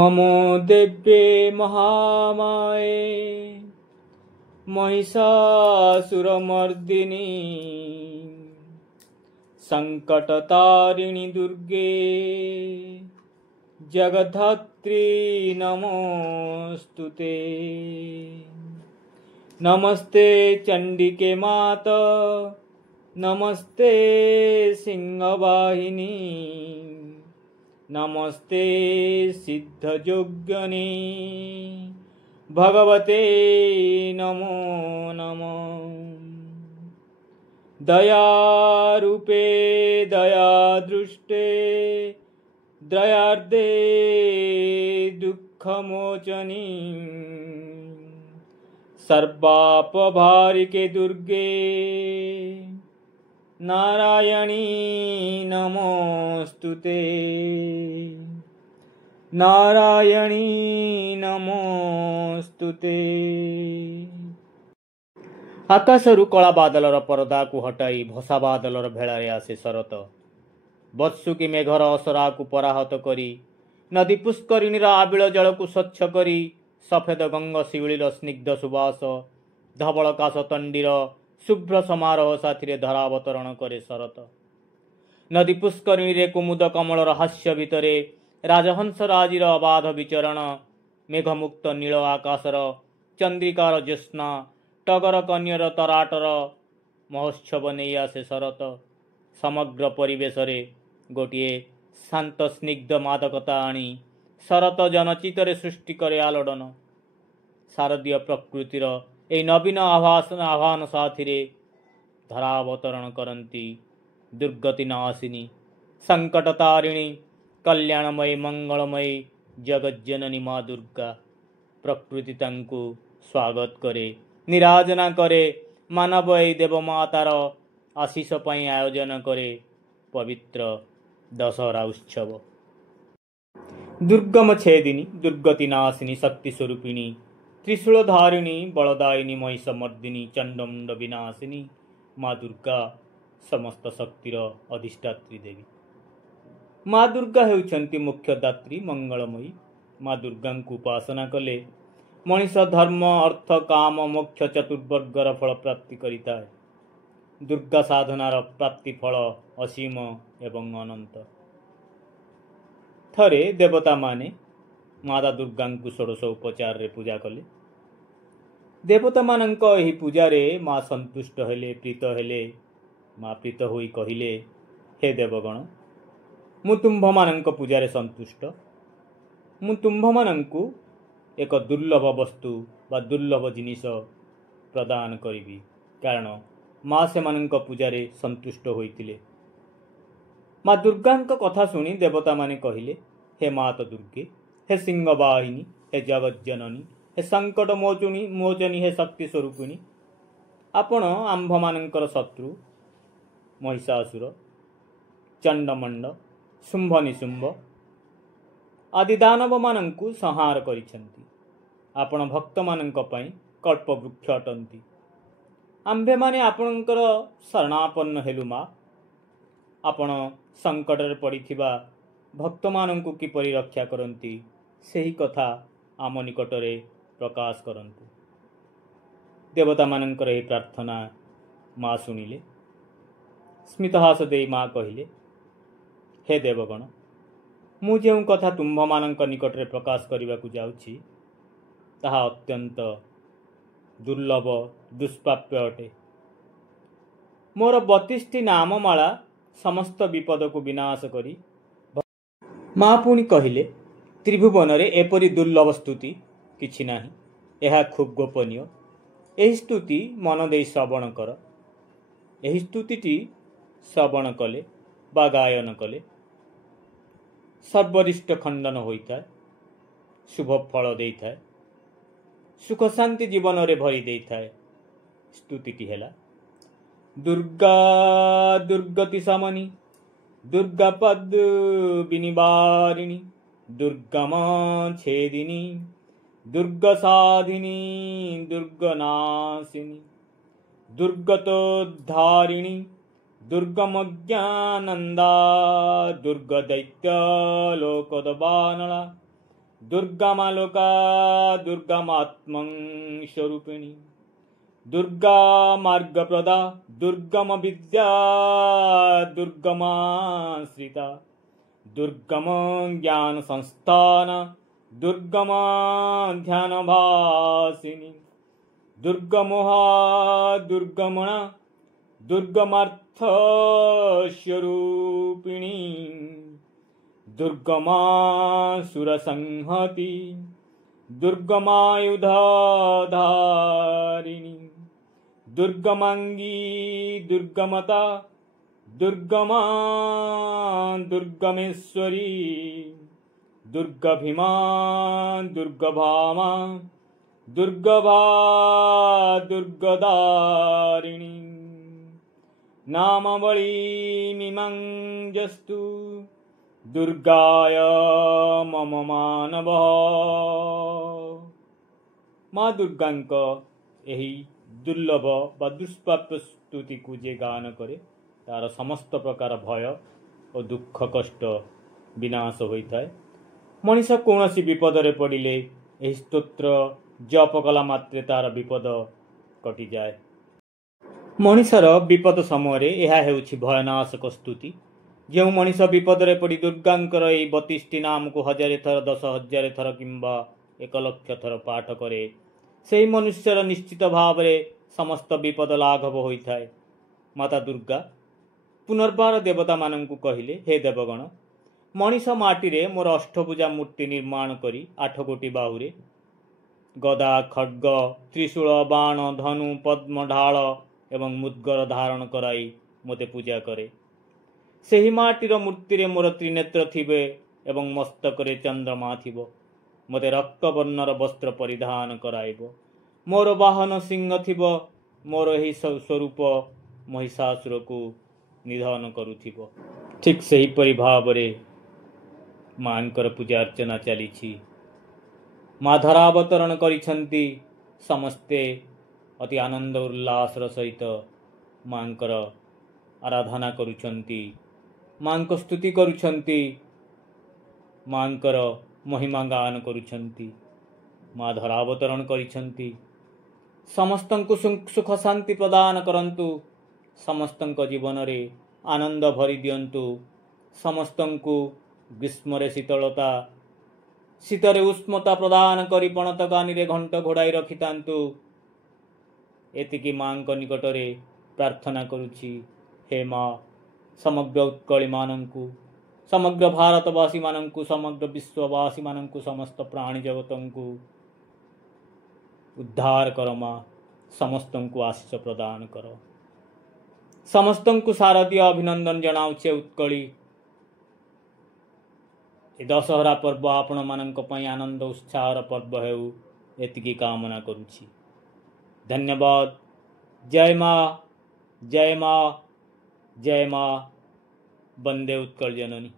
ममो देव्ये महामाये महिषासुरमर्दिनी संकटतारिणी दुर्गे जगद्धात्री नमोस्तुते। नमस्ते चंडिके माता नमस्ते सिंहवाहिनी नमस्ते सिद्धयोगिनी भगवते नमो नमः। दयारूपे दयादृष्टे दयार्दे दुःखमोचनी सर्वापभारिके दुर्गे नारायणी नमोस्तुते। नारायणी नमोस्तुते। आकाशरू कला बादलर परदा को हटाई भसा बादलर भेलारे आसे शरत। बत्सुकी मेघर असरा को पराहत करी नदी पुष्करिणीर आबिल जल को स्वच्छ करी सफेद गंग शिवलीर स्निग्ध सुबास धवलकाश तंडीर शुभ्र समारोह साथी धरावतरण करे शरत। नदी पुष्करिणी कुमुद कमलर हास्य भितरे राजहंस राजीर अबाध विचरण मेघमुक्त नील आकाशर चंद्रिकार ज्योत्स्ना टगर कन्यर तराटर महोत्सव नहीं आसे शरत। समग्र परिवेश गोटे शांत स्निग्ध मादकता आनी शरत जनचितरे सृष्टि करे आलोड़न। शारदीय प्रकृतिर ए नवीन आह्वान साथी धरावतरण करती दुर्गति नाशिनी संकटतारिणी कल्याणमयी मंगलमयी जगज्जननी माँ दुर्गा। प्रकृति तांकु स्वागत करे निराजना करे मानव ए देवमातार आशीष पाई आयोजन करे पवित्र दशहरा उत्सव। दुर्गम छेदिनी दुर्गति नाशिनी शक्ति स्वरूपिणी त्रिशूलधारिणी बलदायिनी महिषमर्दिनी चंडमुंड विनाशिनी माँ दुर्गा समस्त शक्तिर अधिष्ठात्री देवी। माँ दुर्गा हेउछंती मुख्य दात्री मंगलमयी। माँ दुर्गा को उपासना कले मनीष धर्म अर्थ काम मोक्ष चतुर्वर्गर फल प्राप्ति करिता है। दुर्गा साधनार प्राप्ति फल असीम एवं अनंत। थरे देवता माने माता दुर्गा को षोडश उपचार रे पूजा कले। देवता मानक एही पूजारे माँ संतुष्ट हेले प्रीत हेले। माँ प्रीत होई कहिले हे देवगण मु तुम्भ मानक पूजारे संतुष्ट। मु तुम्भ मानकु एक दुर्लभ वस्तु बा दुर्लभ जिनिस प्रदान करिबी कारण माँ से मानक पूजारे संतुष्ट होइतिले। माँ दुर्गांक कथा शुणी देवता माने कहिले हे माता दुर्गे हे सिंहवाहिनी हे जगज्जननी हे संकट मोचनी हे शक्ति स्वरूपिणी आपण आंभ मानकर शत्रु महिषासुर चंडमंड शुंभ निशुंभ आदि दानव मानंकु संहार करिसेंती। आपण भक्त मानंक पई कल्पवृक्ष अटंती। आंभे माने आपणकर शरणापन्न हेलु माँ। आपण संकट रे पड़िथिबा भक्त मानंकु किपरि रक्षा करंती सेही कथा आम निकटरे प्रकाश करंतु। देवता मानंकर एही प्रार्थना माँ शुणिले। स्मितहास देई माँ कहिले हे देवगण मु जेउ कथा तुम्भ मानंक निकटरे प्रकाश करने को जाउछि ताहा अत्यंत दुर्लभ दुष्प्राप्य अटे। मोर 32टी नाममाला समस्त विपद को विनाश करी माँ पुणी कहिले त्रिभुवन रे एपरि दुर्लभ स्तुति किछि नाही। यह खूब गोपनीय। एही स्तुति मन देई श्रवण कर। एही स्तुतिटी श्रवण कले बा गायन कले सर्वरिष्ट खंडन होता है। शुभ फल देता है। सुख शांति जीवन रे भरी देता है। स्तुति हेला दुर्गा दुर्गति समनी दुर्गा पद विनिवारिणी दुर्गम छेदिनी दुर्ग साधिनी दुर्गनाशिनी दुर्गतोद्धारिणी दुर्गमज्ञानंदा दुर्गदैत्य लोकदबानला दुर्गा मा लोका दुर्गा मात्मं स्वरूपिणी दुर्गा मार्गप्रदा दुर्गम विद्या दुर्गमाश्रिता दुर्गम ज्ञान संस्थान दुर्गम ध्यान भासिनी दुर्गमोहा दुर्गमणा दुर्गमार्थ स्वरूपिणी दुर्गमा सुरसंहति दुर्गमायुधधारिणी दुर्गमांगी दुर्गमता दुर्गमा दुर्गमेश्वरी दुर्गभीमा दुर्गभामा दुर्गभा दुर्गदारिणी नामबलिमिमं जस्तु दुर्गाय मम मानव। माँ दुर्गांक यही दुर्लभ बा दुष्प्राप्य स्तुति को जे गान करे तार समस्त प्रकार भय और दुख कष्ट विनाश होता है। मनीष कौन विपद रे पड़िले यही स्तोत्र जप कला मात्रे तार विपद कटि जाए। मनीषर विपद समय यह हेउछि भयनाशक स्तुति। जो मनीष विपद रे पड़ी दुर्गांकर यही 32टी नाम को 1000 थर 10,000 थर किंबा 1,00,000 थर पाठ करे से मनुष्यर निश्चित भाव रे समस्त विपद लाघव होता है। माता दुर्गा पुनर्बार देवता मानंकु कहिले, हे देवगण, मनीष माटी मोर अष्टभुजा मूर्ति निर्माण करी 8 गोटी बाहुरे गदा खड्ग त्रिशूल बाण धनु पद्म ढाल एवं मुद्गर धारण कराई मोते पूजा करे। सेही माटीर मूर्ति मोर त्रिनेत्र थिबे एवं मस्तकरे चंद्रमा थिबो। मते रक्त वर्णर वस्त्र परिधान कराइबो। मोर वाहन सिंह थिबो। मोर एही स्वरूप महिषासुर को निधन करुथिबो। ठीक सही परि भावरे मांकर पूजा अर्चना चलीछि। माँ धरावतरण करिछन्ति। समस्ते अति आनंद उल्लासर सहित मांकर आराधना करुछन्ति, मांको स्तुति करुछन्ति, मांकर महिमा गान करुछन्ति। माँ धरावतरण करिछन्ति। समस्तंकु सुख शांति प्रदान करंतु। समस्तंक जीवन रे आनंद भरी दियंतु। समस्तंकु ग्रीष्म शीतलता शीतरे उष्मता प्रदान करी पणतगानी रे घंट घोड़ाई रखितांतु। एतिकी मांक निकटरे प्रार्थना करुछि। हे माँ, समग्र उत्कली मानंकु, समग्र भारतवासी मानंकु, समग्र विश्ववासी मानंकु, समस्त प्राणी जगतंकु उद्धार कर। माँ, समस्तंकु आशीष प्रदान कर। समस्तंकु शारदीय अभिनंदन जनाउछे। उत्कली दशहरा पर्व आपण मानंक पई आनंद उत्साहर पर्व हेउ एतिकी कामना करुछि। धन्यवाद। जय माँ, जय माँ, जय माँ। वंदे उत्कल जननी।